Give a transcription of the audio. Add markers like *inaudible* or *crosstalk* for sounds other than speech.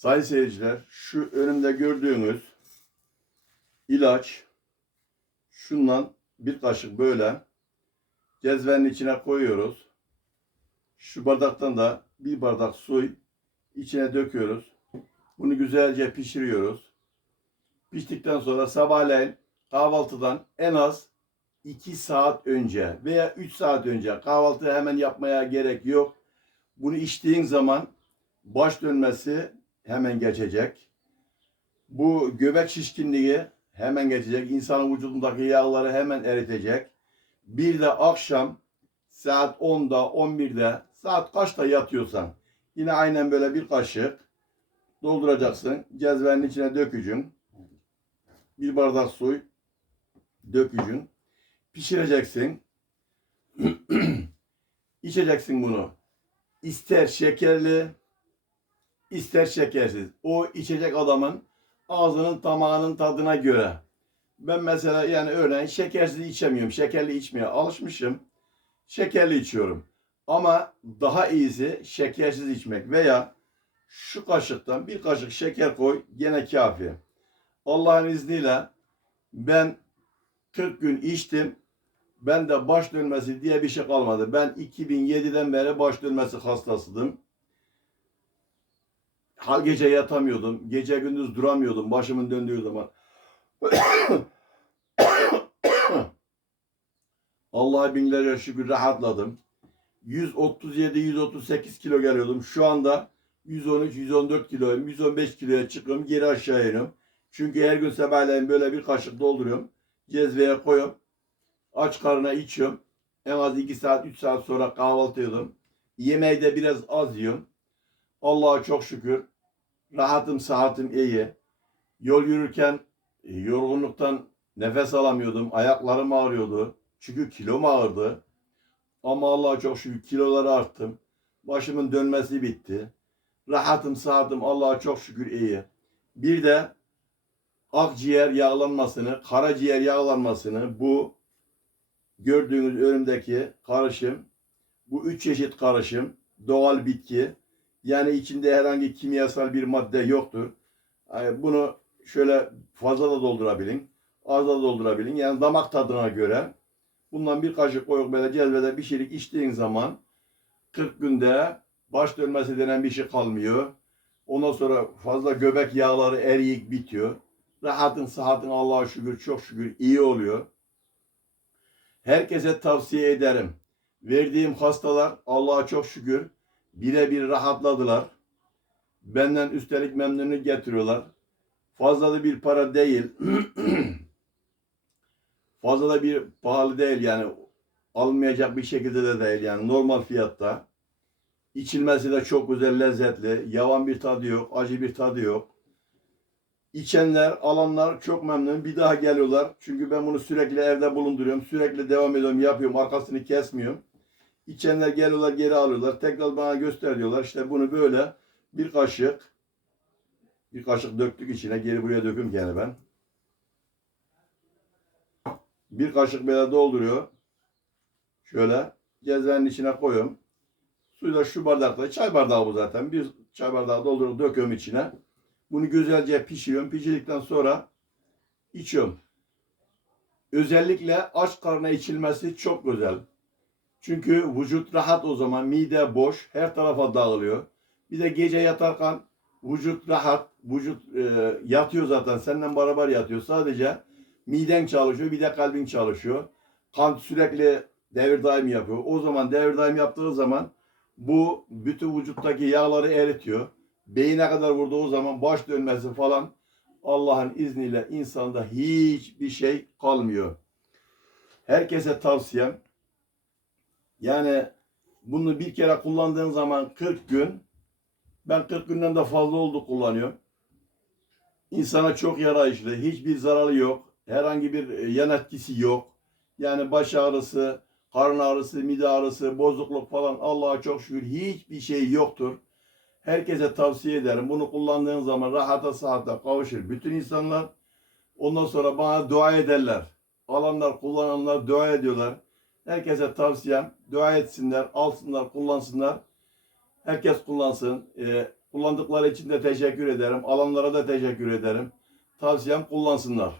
Sayın seyirciler, şu önümde gördüğünüz ilaç şundan bir kaşık böyle cezvenin içine koyuyoruz. Şu bardaktan da bir bardak su içine döküyoruz. Bunu güzelce pişiriyoruz. Piştikten sonra sabahleyin kahvaltıdan en az 2 saat önce veya 3 saat önce kahvaltı hemen yapmaya gerek yok. Bunu içtiğin zaman baş dönmesi hemen geçecek. Bu göbek şişkinliği hemen geçecek. İnsanın vücudundaki yağları hemen eritecek. Bir de akşam saat 10'da 11'de saat kaçta yatıyorsan yine aynen böyle bir kaşık dolduracaksın. Cezvenin içine dökücün. Bir bardak su dökücün. Pişireceksin. *clears throat* İçeceksin bunu. İster şekerli, ister şekersiz. O içecek adamın ağzının tamağının tadına göre. Ben mesela yani örneğin şekersiz içemiyorum. Şekerli içmeye alışmışım. Şekerli içiyorum. Ama daha iyisi şekersiz içmek veya şu kaşıktan bir kaşık şeker koy gene kafi. Allah'ın izniyle ben 40 gün içtim. Ben de baş dönmesi diye bir şey kalmadı. Ben 2007'den beri baş dönmesi hastasıydım. Hal gece yatamıyordum. Gece gündüz duramıyordum. Başımın döndüğü zaman. *coughs* Allah'a binlerce şükür rahatladım. 137-138 kilo geliyordum. Şu anda 113-114 kiloyum. 115 kiloya çıkıyorum. Geri aşağı iniyorum. Çünkü her gün sabahleyin böyle bir kaşık dolduruyorum. Cezveye koyuyorum. Aç karnına içiyorum. En az 2 saat 3 saat sonra kahvaltı ediyorum. Yemeği de biraz az yiyorum. Allah'a çok şükür. Rahatım, sıhhatim iyi. Yol yürürken e, yorgunluktan nefes alamıyordum. Ayaklarım ağrıyordu. Çünkü kilom ağırdı. Ama Allah'a çok şükür kiloları arttım. Başımın dönmesi bitti. Rahatım, sıhhatim Allah'a çok şükür iyi. Bir de akciğer yağlanmasını, karaciğer yağlanmasını bu gördüğünüz önümdeki karışım, bu üç çeşit karışım, doğal bitki, yani içinde herhangi kimyasal bir madde yoktur. Bunu şöyle fazla da doldurabilin, az da doldurabilin. Yani damak tadına göre bundan bir kaşık koyup böyle cezvede pişirip içtiğin zaman 40 günde baş dönmesi denen bir şey kalmıyor. Ondan sonra fazla göbek yağları eriyip bitiyor. Rahatın, sıhhatin Allah'a şükür, çok şükür iyi oluyor. Herkese tavsiye ederim. Verdiğim hastalar Allah'a çok şükür birebir rahatladılar. Benden üstelik memnuniyet getiriyorlar. Fazla da bir para değil. *clears throat* Fazla da bir pahalı değil yani. Almayacak bir şekilde de değil yani normal fiyatta. İçilmesi de çok güzel, lezzetli. Yavan bir tadı yok, acı bir tadı yok. İçenler, alanlar çok memnun. Bir daha geliyorlar. Çünkü ben bunu sürekli evde bulunduruyorum. Sürekli devam ediyorum, yapıyorum. Arkasını kesmiyorum. İçenler geliyorlar, geri alıyorlar. Tekrar bana göster diyorlar. İşte bunu böyle bir kaşık bir kaşık döktük içine. Geri buraya döküm gene ben. Bir kaşık böyle dolduruyor. Şöyle cezvenin içine koyuyorum. Suyu da şu bardakta. Çay bardağı bu zaten. Bir çay bardağı doldurup döküyorum içine. Bunu güzelce pişiriyorum. Pişirdikten sonra içiyorum. Özellikle aç karnına içilmesi çok güzel. Çünkü vücut rahat o zaman. Mide boş. Her tarafa dağılıyor. Bir de gece yatarken vücut rahat. Vücut e, yatıyor zaten. Senden beraber yatıyor. Sadece miden çalışıyor. Bir de kalbin çalışıyor. Kan sürekli devir daim yapıyor. O zaman devir daim yaptığı zaman bu bütün vücuttaki yağları eritiyor. Beyine kadar vurduğu zaman baş dönmesi falan Allah'ın izniyle insanda hiçbir şey kalmıyor. Herkese tavsiyem yani bunu bir kere kullandığın zaman 40 gün ben 40 günden de fazla oldu kullanıyorum. İnsana çok yarayışlı. Hiçbir zararı yok. Herhangi bir e, yan etkisi yok. Yani baş ağrısı, karın ağrısı, mide ağrısı, bozukluk falan Allah'a çok şükür hiçbir şey yoktur. Herkese tavsiye ederim. Bunu kullandığın zaman rahata sahata kavuşur. Bütün insanlar ondan sonra bana dua ederler. Alanlar, kullananlar dua ediyorlar. Herkese tavsiyem dua etsinler, alsınlar, kullansınlar. Herkes kullansın. Ee, Kullandıkları için de teşekkür ederim. Alanlara da teşekkür ederim. Tavsiyem kullansınlar.